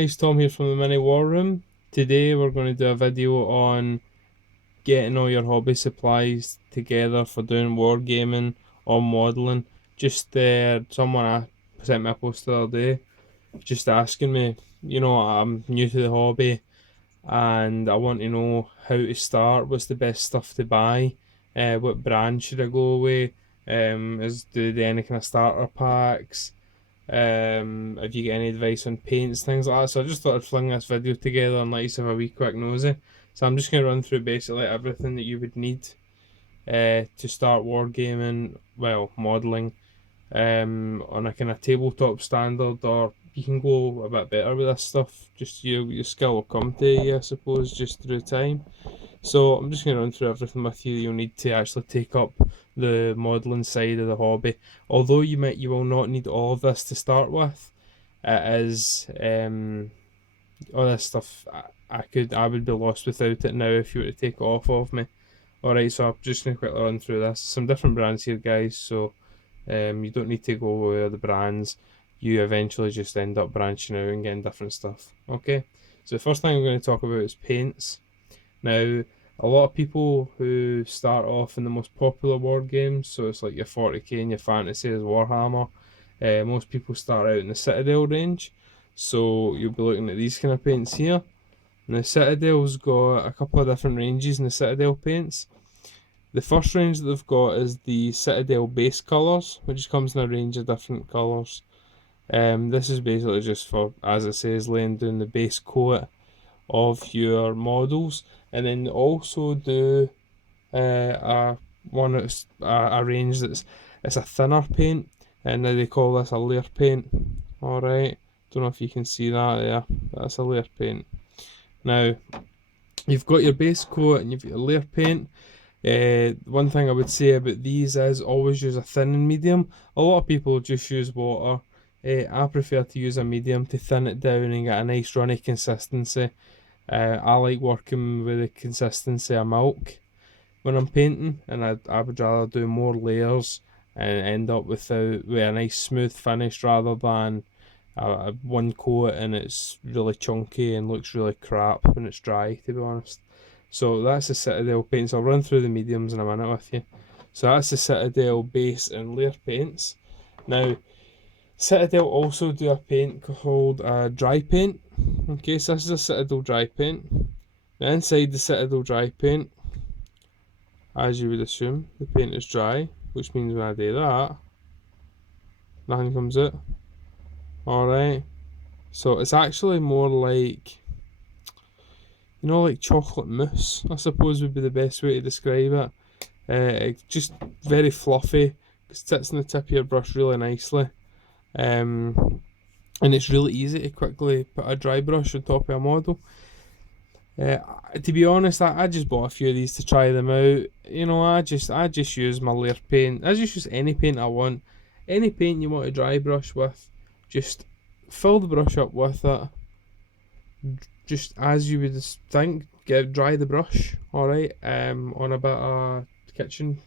guys, Tom here from the Mini War Room. Today we're going to do a video on getting all your hobby supplies together for doing wargaming or modelling. Just someone sent me a post the other day just asking me, I'm new to the hobby and I want to know how to start, what's the best stuff to buy, what brand should I go with, do they any kind of starter packs, if you get any advice on paints, things like that. So I just thought I'd fling this video together and let you have a wee quick nosy. So I'm just going to run through basically everything that you would need to start wargaming, well, modelling, on a kind of tabletop standard, or you can go a bit better with this stuff. Just your skill will come to you, I suppose, just through time. So I'm just going to run through everything with you that you'll need to actually take up the modelling side of the hobby. Although you will not need all of this to start with. It is all this stuff. I would be lost without it now if you were to take it off of me. Alright, so I'm just going to quickly run through this. Some different brands here, guys, so you don't need to go with the brands. You eventually just end up branching out and getting different stuff. Okay, so the first thing I'm going to talk about is paints. Now, a lot of people who start off in the most popular war games, so it's like your 40k and your fantasy is Warhammer, most people start out in the Citadel range, so you'll be looking at these kind of paints here. And the Citadel's got a couple of different ranges in the Citadel paints. The first range that they've got is the Citadel base colours, which comes in a range of different colours. This is basically just for, as it says, laying down the base coat of your models, and then they also do a range it's a thinner paint, and now they call this a layer paint. Alright, don't know if you can see that there, that's a layer paint. Now, you've got your base coat and you've got your layer paint. One thing I would say about these is always use a thin and medium. A lot of people just use water. I prefer to use a medium to thin it down and get a nice runny consistency. I like working with the consistency of milk when I'm painting, and I would rather do more layers and end up with a nice smooth finish rather than one coat and it's really chunky and looks really crap when it's dry, to be honest. So that's the Citadel paints. I'll run through the mediums in a minute with you. So that's the Citadel base and layer paints. Now, Citadel also do a paint called dry paint. Okay, so this is a Citadel dry paint. Now inside the Citadel dry paint, as you would assume, the paint is dry, which means when I do that, nothing comes out. Alright, so it's actually more like, like chocolate mousse, I suppose would be the best way to describe it. It's just very fluffy, it sits on the tip of your brush really nicely. And it's really easy to quickly put a dry brush on top of a model. To be honest, I just bought a few of these to try them out. I just use my layer paint. I just use any paint I want. Any paint you want to dry brush with, just fill the brush up with it. Just as you would think, dry the brush, alright, on a bit of kitchen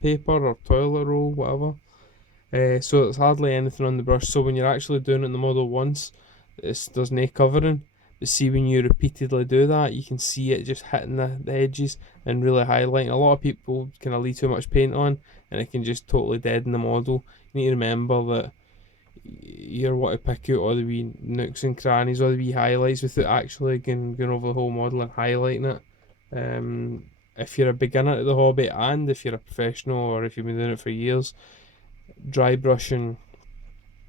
paper or toilet roll, whatever. So there's hardly anything on the brush, so when you're actually doing it in the model once, there's no covering. But see, when you repeatedly do that, you can see it just hitting the edges and really highlighting. A lot of people kind of leave too much paint on and it can just totally deaden the model. You need to remember that you want to pick out all the wee nooks and crannies, all the wee highlights without actually going over the whole model and highlighting it. If you're a beginner to the hobby, and if you're a professional or if you've been doing it for years, dry brushing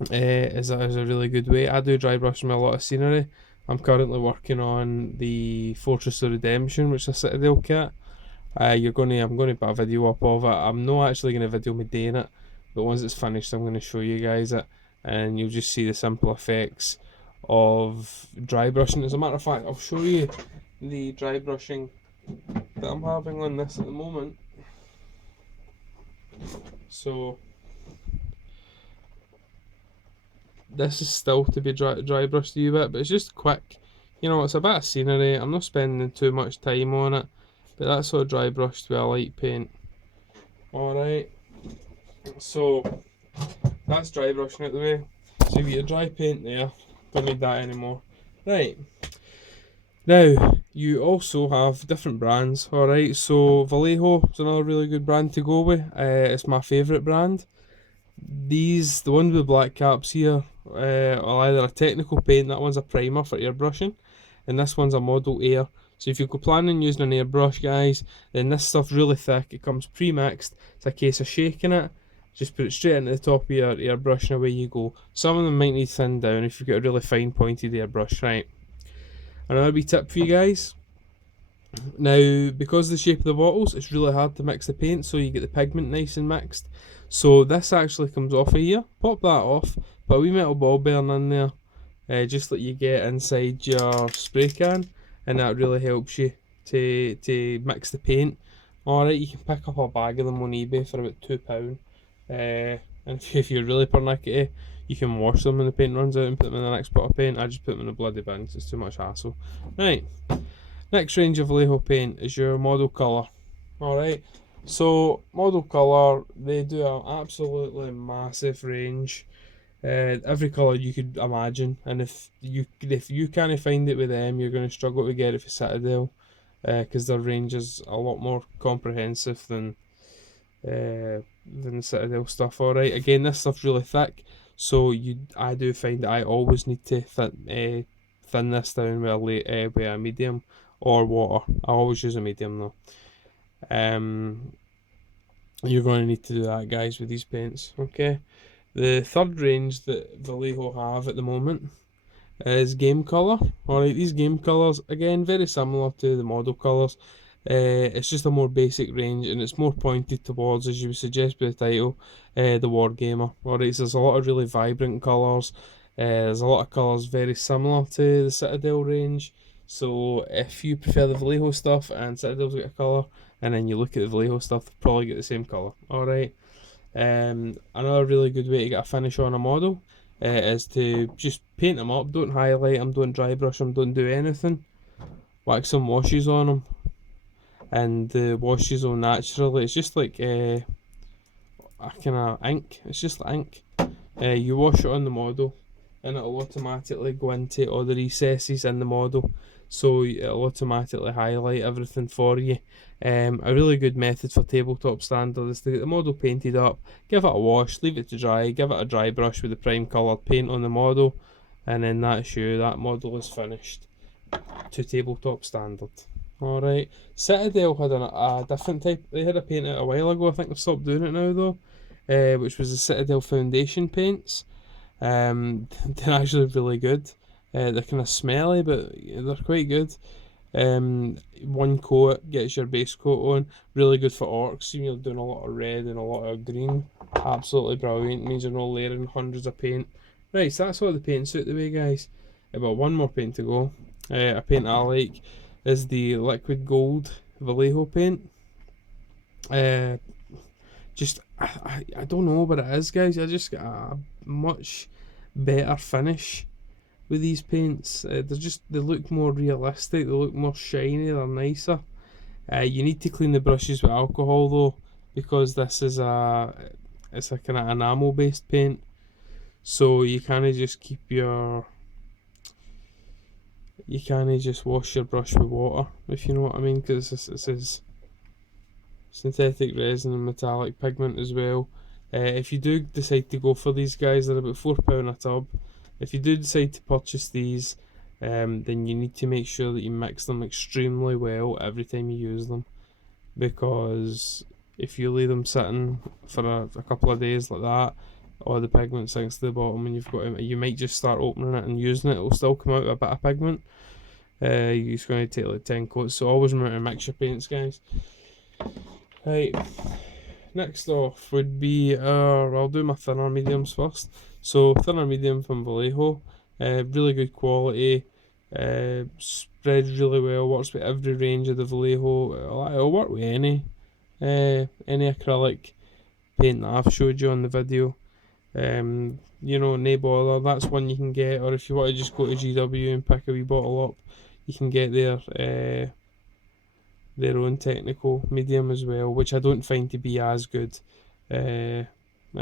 is a really good way. I do dry brushing with a lot of scenery. I'm currently working on the Fortress of Redemption, which is a Citadel kit. I'm going to put a video up of it. I'm not actually going to video me doing it, but once it's finished I'm going to show you guys it, and you'll just see the simple effects of dry brushing. As a matter of fact, I'll show you the dry brushing that I'm having on this at the moment. So this is still to be dry brushed a wee bit, but it's just quick. It's a bit of scenery. I'm not spending too much time on it, but that's all dry brushed with a light paint. Alright, so that's dry brushing out the way. So you've got your dry paint there, don't need that anymore. Right. Now, you also have different brands, alright? So, Vallejo is another really good brand to go with. It's my favourite brand. The one with the black caps here, are either a technical paint, that one's a primer for airbrushing, and this one's a model air. So if you're planning on using an airbrush, guys, then this stuff's really thick. It comes pre-mixed. It's a case of shaking it. Just put it straight into the top of your airbrush and away you go. Some of them might need thinned down if you've got a really fine pointed airbrush, right? Another wee tip for you guys. Now, because of the shape of the bottles, it's really hard to mix the paint, so you get the pigment nice and mixed. So this actually comes off of here. Pop that off, put a wee metal ball bearing in there, just like you get inside your spray can, and that really helps you to mix the paint. Alright, you can pick up a bag of them on eBay for about £2. And if you're really pernickety, you can wash them when the paint runs out and put them in the next pot of paint. I just put them in the bloody bins, it's too much hassle. Right. Next range of Vallejo paint is your model colour. Alright, so model colour, they do an absolutely massive range. Every colour you could imagine, and if you can't find it with them, you're going to struggle to get it for Citadel, because their range is a lot more comprehensive than Citadel stuff. Alright, again, this stuff's really thick, so I do find that I always need to thin this down with a medium or water. I always use a medium though. You're going to need to do that, guys, with these paints. Okay. The third range that Vallejo have at the moment is game colour. Alright, these game colours, again, very similar to the model colours. It's just a more basic range, and it's more pointed towards, as you would suggest by the title, the Wargamer. Alright, so there's a lot of really vibrant colours. There's a lot of colours very similar to the Citadel range. So if you prefer the Vallejo stuff and Citadel's got a colour, and then you look at the Vallejo stuff, they'll probably get the same colour. Alright. Another really good way to get a finish on a model is to just paint them up. Don't highlight them, don't dry brush them, don't do anything. Whack some washes on them, and the washes will naturally, it's just like a kind of ink, it's just like ink. You wash it on the model and it'll automatically go into all the recesses in the model, so it'll automatically highlight everything for you. A really good method for tabletop standard is to get the model painted up, give it a wash, leave it to dry, give it a dry brush with the prime coloured paint on the model, and then that's you, that model is finished to tabletop standard. Alright, Citadel had a different type, they had a paint out a while ago, I think they've stopped doing it now though, which was the Citadel Foundation paints. They're actually really good. They're kind of smelly, but they're quite good. One coat gets your base coat on. Really good for orcs. You're doing a lot of red and a lot of green. Absolutely brilliant. Means you're not layering hundreds of paint. Right, so that's all the paints out the way, guys. About one more paint to go. A paint I like is the liquid gold Vallejo paint. Just I don't know what it is, guys. I just got a much better finish with these paints. They look more realistic. They look more shiny. They're nicer. You need to clean the brushes with alcohol though, because this is it's a kind of enamel based paint. So you can't just you can't just wash your brush with water, if you know what I mean, because this is synthetic resin and metallic pigment as well. If you do decide to go for these guys, they're about £4 a tub. If you do decide to purchase these, then you need to make sure that you mix them extremely well every time you use them, because if you leave them sitting for a couple of days like that, all the pigment sinks to the bottom, and you might just start opening it and using it, it'll still come out with a bit of pigment. It's going to take like 10 coats, so always remember to mix your paints, guys. Right, next off would be I'll do my thinner mediums first. So thinner medium from Vallejo, really good quality, spreads really well, works with every range of the Vallejo. It'll work with any acrylic paint that I've showed you on the video. No bother, that's one you can get, or if you want to just go to GW and pick a wee bottle up, you can get their own technical medium as well, which I don't find to be as good. And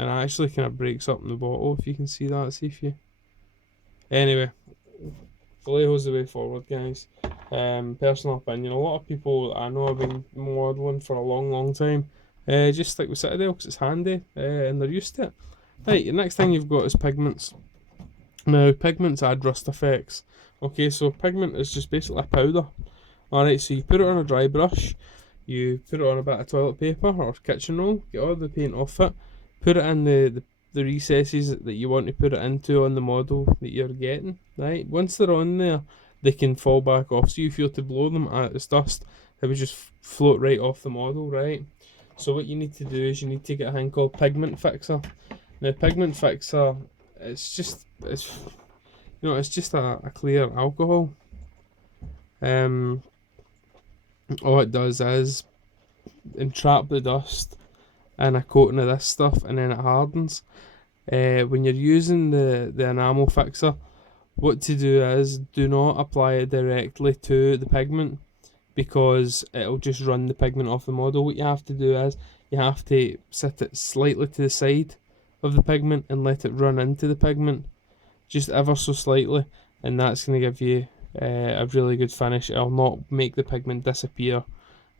it actually kind of breaks up in the bottle, if you can see that. See if you. Anyway, Vallejo's the way forward, guys. Personal opinion. A lot of people I know have been modelling for a long time. Just stick with Citadel because it's handy and they're used to it. Right, the next thing you've got is pigments. Now, pigments add rust effects. Okay, so pigment is just basically a powder. Alright, so you put it on a dry brush, you put it on a bit of toilet paper or kitchen roll, get all the paint off it, put it in the recesses that you want to put it into on the model that you're getting. Right, once they're on there, they can fall back off. So if you're to blow them at its dust, it would just float right off the model, right? So what you need to do is you need to get a thing called pigment fixer. Now, pigment fixer, it's just a clear alcohol. All it does is entrap the dust in a coating of this stuff, and then it hardens. When you're using the enamel fixer, what to do is do not apply it directly to the pigment because it'll just run the pigment off the model. What you have to do is you have to sit it slightly to the side of the pigment and let it run into the pigment, just ever so slightly, and that's going to give you a really good finish. It'll not make the pigment disappear.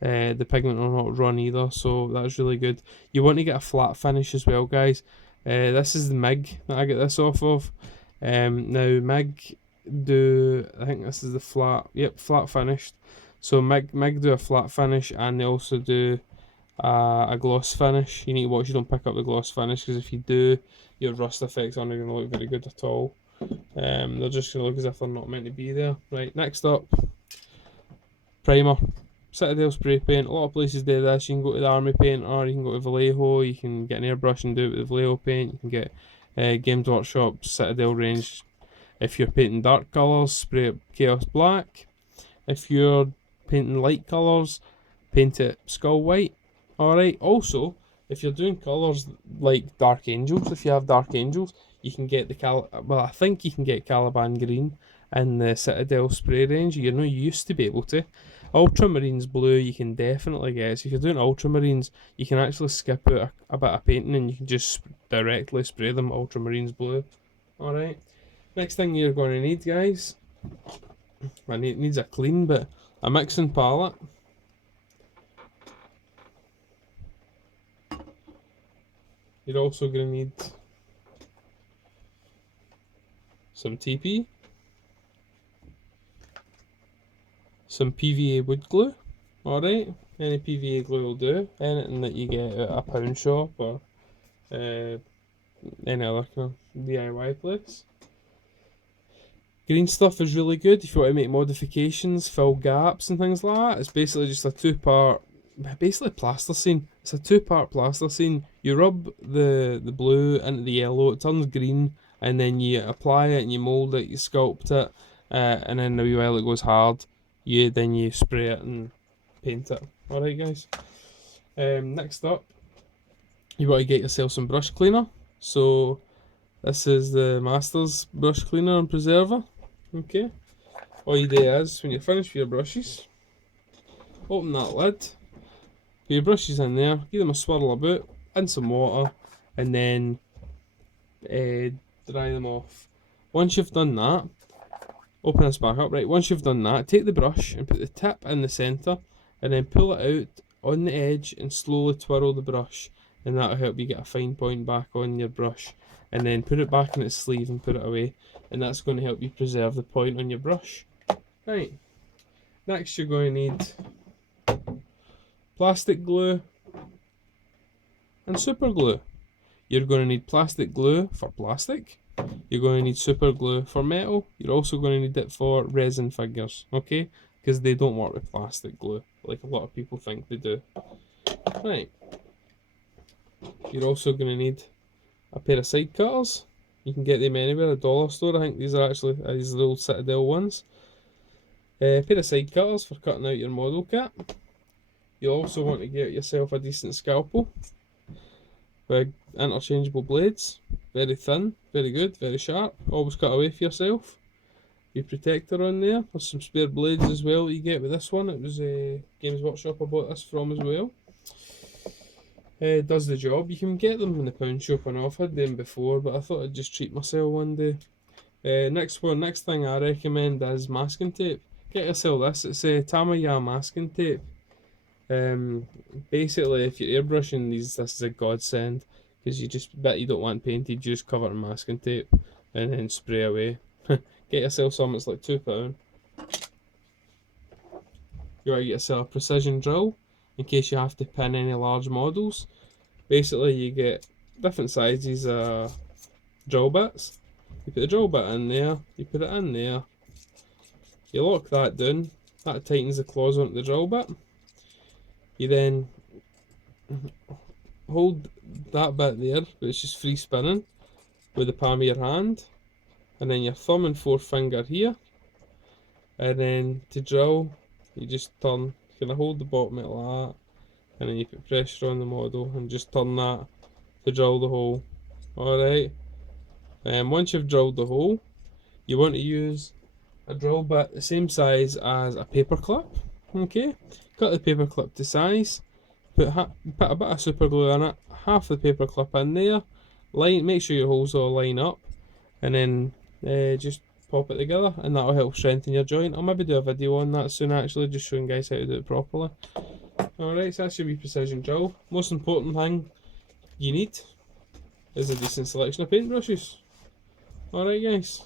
The pigment will not run either, so that's really good. You want to get a flat finish as well, guys. This is the MIG that I get this off of. Now MIG I think this is the flat finished. So MIG do a flat finish, and they also do a gloss finish. You need to watch you don't pick up the gloss finish, because if you do, your rust effects aren't going to look very good at all. They're just going to look as if they're not meant to be there. Right, next up, primer. Citadel spray paint. A lot of places do this. You can go to the Army Paint, or you can go to Vallejo. You can get an airbrush and do it with the Vallejo paint. You can get Games Workshop Citadel range. If you're painting dark colours, spray it Chaos Black. If you're painting light colours, paint it Skull White. Alright, also, if you're doing colours like Dark Angels, if you have Dark Angels, you can get I think you can get Caliban Green in the Citadel spray range. You know, you used to be able to. Ultramarines blue you can definitely get. So if you're doing ultramarines, you can actually skip out a bit of painting and you can just directly spray them ultramarines blue. Alright, next thing you're going to need, guys, it needs a clean, but a mixing palette. You're also going to need some TP, some PVA wood glue. Alright, any PVA glue will do. Anything that you get at a pound shop or any other kind of DIY place. Green stuff is really good if you want to make modifications, fill gaps and things like that. It's basically just a two-part, basically plasticine. It's a two-part plasticine. You rub the blue into the yellow, it turns green, and then you apply it and you mould it, you sculpt it, and then while it goes hard, then you spray it and paint it. Alright, guys. Next up, you want to get yourself some brush cleaner. So this is the Masters brush cleaner and preserver. Okay, all you do is, when you're finished with your brushes, open that lid, put your brushes in there, give them a swirl about in some water, and then dry them off. Once you've done that, open this back up. Right, once you've done that, take the brush and put the tip in the centre, and then pull it out on the edge and slowly twirl the brush, and that'll help you get a fine point back on your brush. And then put it back in its sleeve and put it away, and that's going to help you preserve the point on your brush. Right, next you're going to need plastic glue and super glue. You're going to need plastic glue for plastic, you're going to need super glue for metal, you're also going to need it for resin figures, okay? Because they don't work with plastic glue like a lot of people think they do. Right, you're also going to need a pair of side cutters. You can get them anywhere, a dollar store. I think these are actually these are the old Citadel ones. A pair of side cutters for cutting out your model kit. You'll also want to get yourself a decent scalpel with interchangeable blades. Very thin, very good, very sharp. Always cut away for yourself. Your protector on there. There's some spare blades as well that you get with this one. It was Games Workshop I bought this from as well. Does the job. You can get them in the pound shop and off. I'd had them before, but I thought I'd just treat myself one day. Next thing I recommend is masking tape. Get yourself this. It's a Tamiya masking tape. Um, Basically, if you're airbrushing these, this is a godsend because you just bet you don't want painted, you just cover it in masking tape and then spray away. Get yourself some. It's like £2. You want to get yourself a precision drill in case you have to pin any large models. Basically, you get different sizes drill bits. You put the drill bit in there. You put it in there. You lock that down. That tightens the claws onto the drill bit. You then hold that bit there, but it's just free spinning, with the palm of your hand, and then your thumb and forefinger here, and then to drill, you just turn, kind of hold the bottom of it like that, and then you put pressure on the model and just turn that to drill the hole. Alright, and once you've drilled the hole, you want to use a drill bit the same size as a paper clip. Okay, cut the paper clip to size, put a bit of super glue in it, half the paper clip in there, make sure your holes all line up, and then just pop it together, and that'll help strengthen your joint. I'll maybe do a video on that soon actually, just showing guys how to do it properly. Alright, so that's your wee precision drill. Most important thing you need is a decent selection of paintbrushes. Alright guys,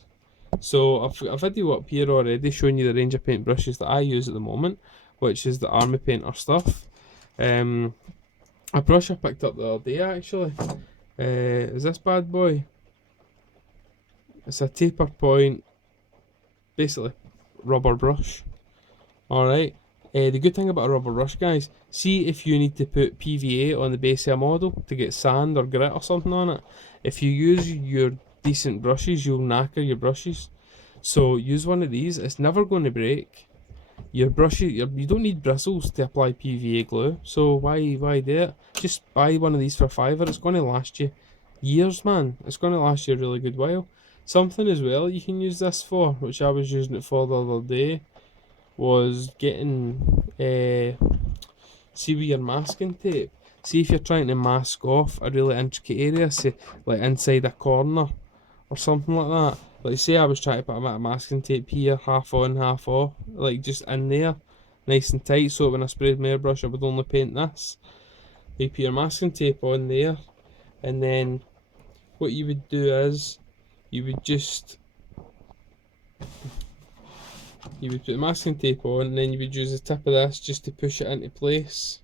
so I've got a video up here already showing you the range of paintbrushes that I use at the moment, which is the Army Painter stuff. A brush I picked up the other day actually is this bad boy. It's a taper point, basically rubber brush. Alright, the good thing about a rubber brush, guys, see if you need to put PVA on the base of a model to get sand or grit or something on it. If you use your decent brushes, you'll knacker your brushes. So use one of these, it's never going to break. Your brushes, you don't need bristles to apply PVA glue, so why do it? Just buy one of these for £5. It's going to last you years, man. It's going to last you a really good while. Something as well you can use this for, which I was using it for the other day, was getting see with your masking tape. See if you're trying to mask off a really intricate area, say like inside a corner or something like that. Like say I was trying to put a bit of masking tape here, half on, half off, like just in there, nice and tight, so when I sprayed my airbrush I would only paint this. You put your masking tape on there, and then what you would do is you would put the masking tape on, and then you would use the tip of this just to push it into place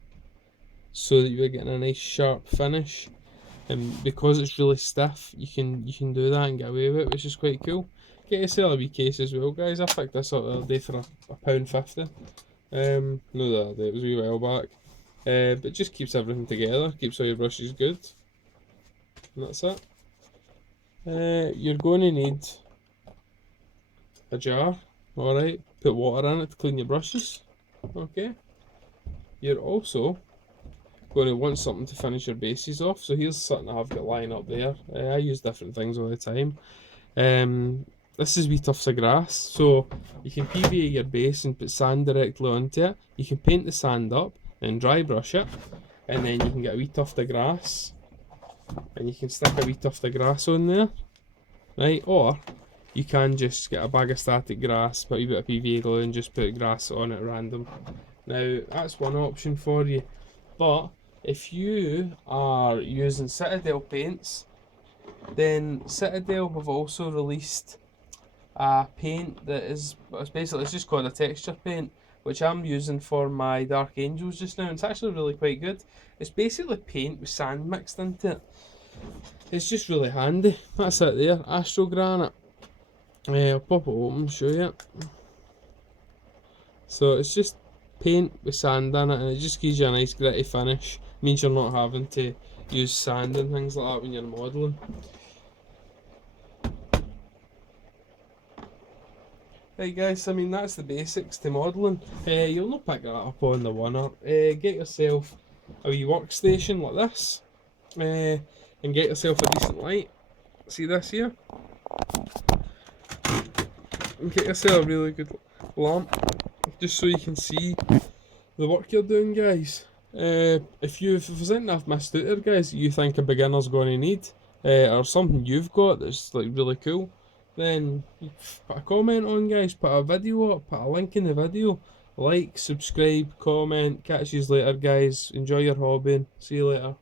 so that you're getting a nice sharp finish. And because it's really stiff, you can do that and get away with it, which is quite cool. Get yourself a wee case as well, guys. I picked this up the other day for £1.50. No, the other day, it was a wee while back. But just keeps everything together, keeps all your brushes good. And that's it. You're going to need a jar, alright. Put water in it to clean your brushes. Okay. You're also going to want something to finish your bases off. So here's something I've got lying up there. I use different things all the time. This is wee tufts of grass. So you can PVA your base and put sand directly onto it. You can paint the sand up and dry brush it, and then you can get a wee tuft of grass, and you can stick a wee tuft of grass on there, right? Or you can just get a bag of static grass, put a wee bit of PVA glue and just put grass on it at random. Now that's one option for you, but if you are using Citadel paints, then Citadel have also released a paint that is, it's just called a texture paint, which I'm using for my Dark Angels just now, and it's actually really quite good. It's basically paint with sand mixed into it. It's just really handy. That's it there, Astro Granite. I'll pop it open and show you. So it's just paint with sand in it, and it just gives you a nice gritty finish. Means you're not having to use sand and things like that when you're modelling. Right guys, I mean that's the basics to modelling. You'll not pick that up on the one-up. Get yourself a wee workstation like this, and get yourself a decent light. See this here? And get yourself a really good lamp, just so you can see the work you're doing, guys. If there's anything I've missed out there, guys, you think a beginner's going to need, or something you've got that's like really cool, then put a comment on, guys. Put a video up, put a link in the video. Like, subscribe, comment. Catch you later, guys. Enjoy your hobby. See you later.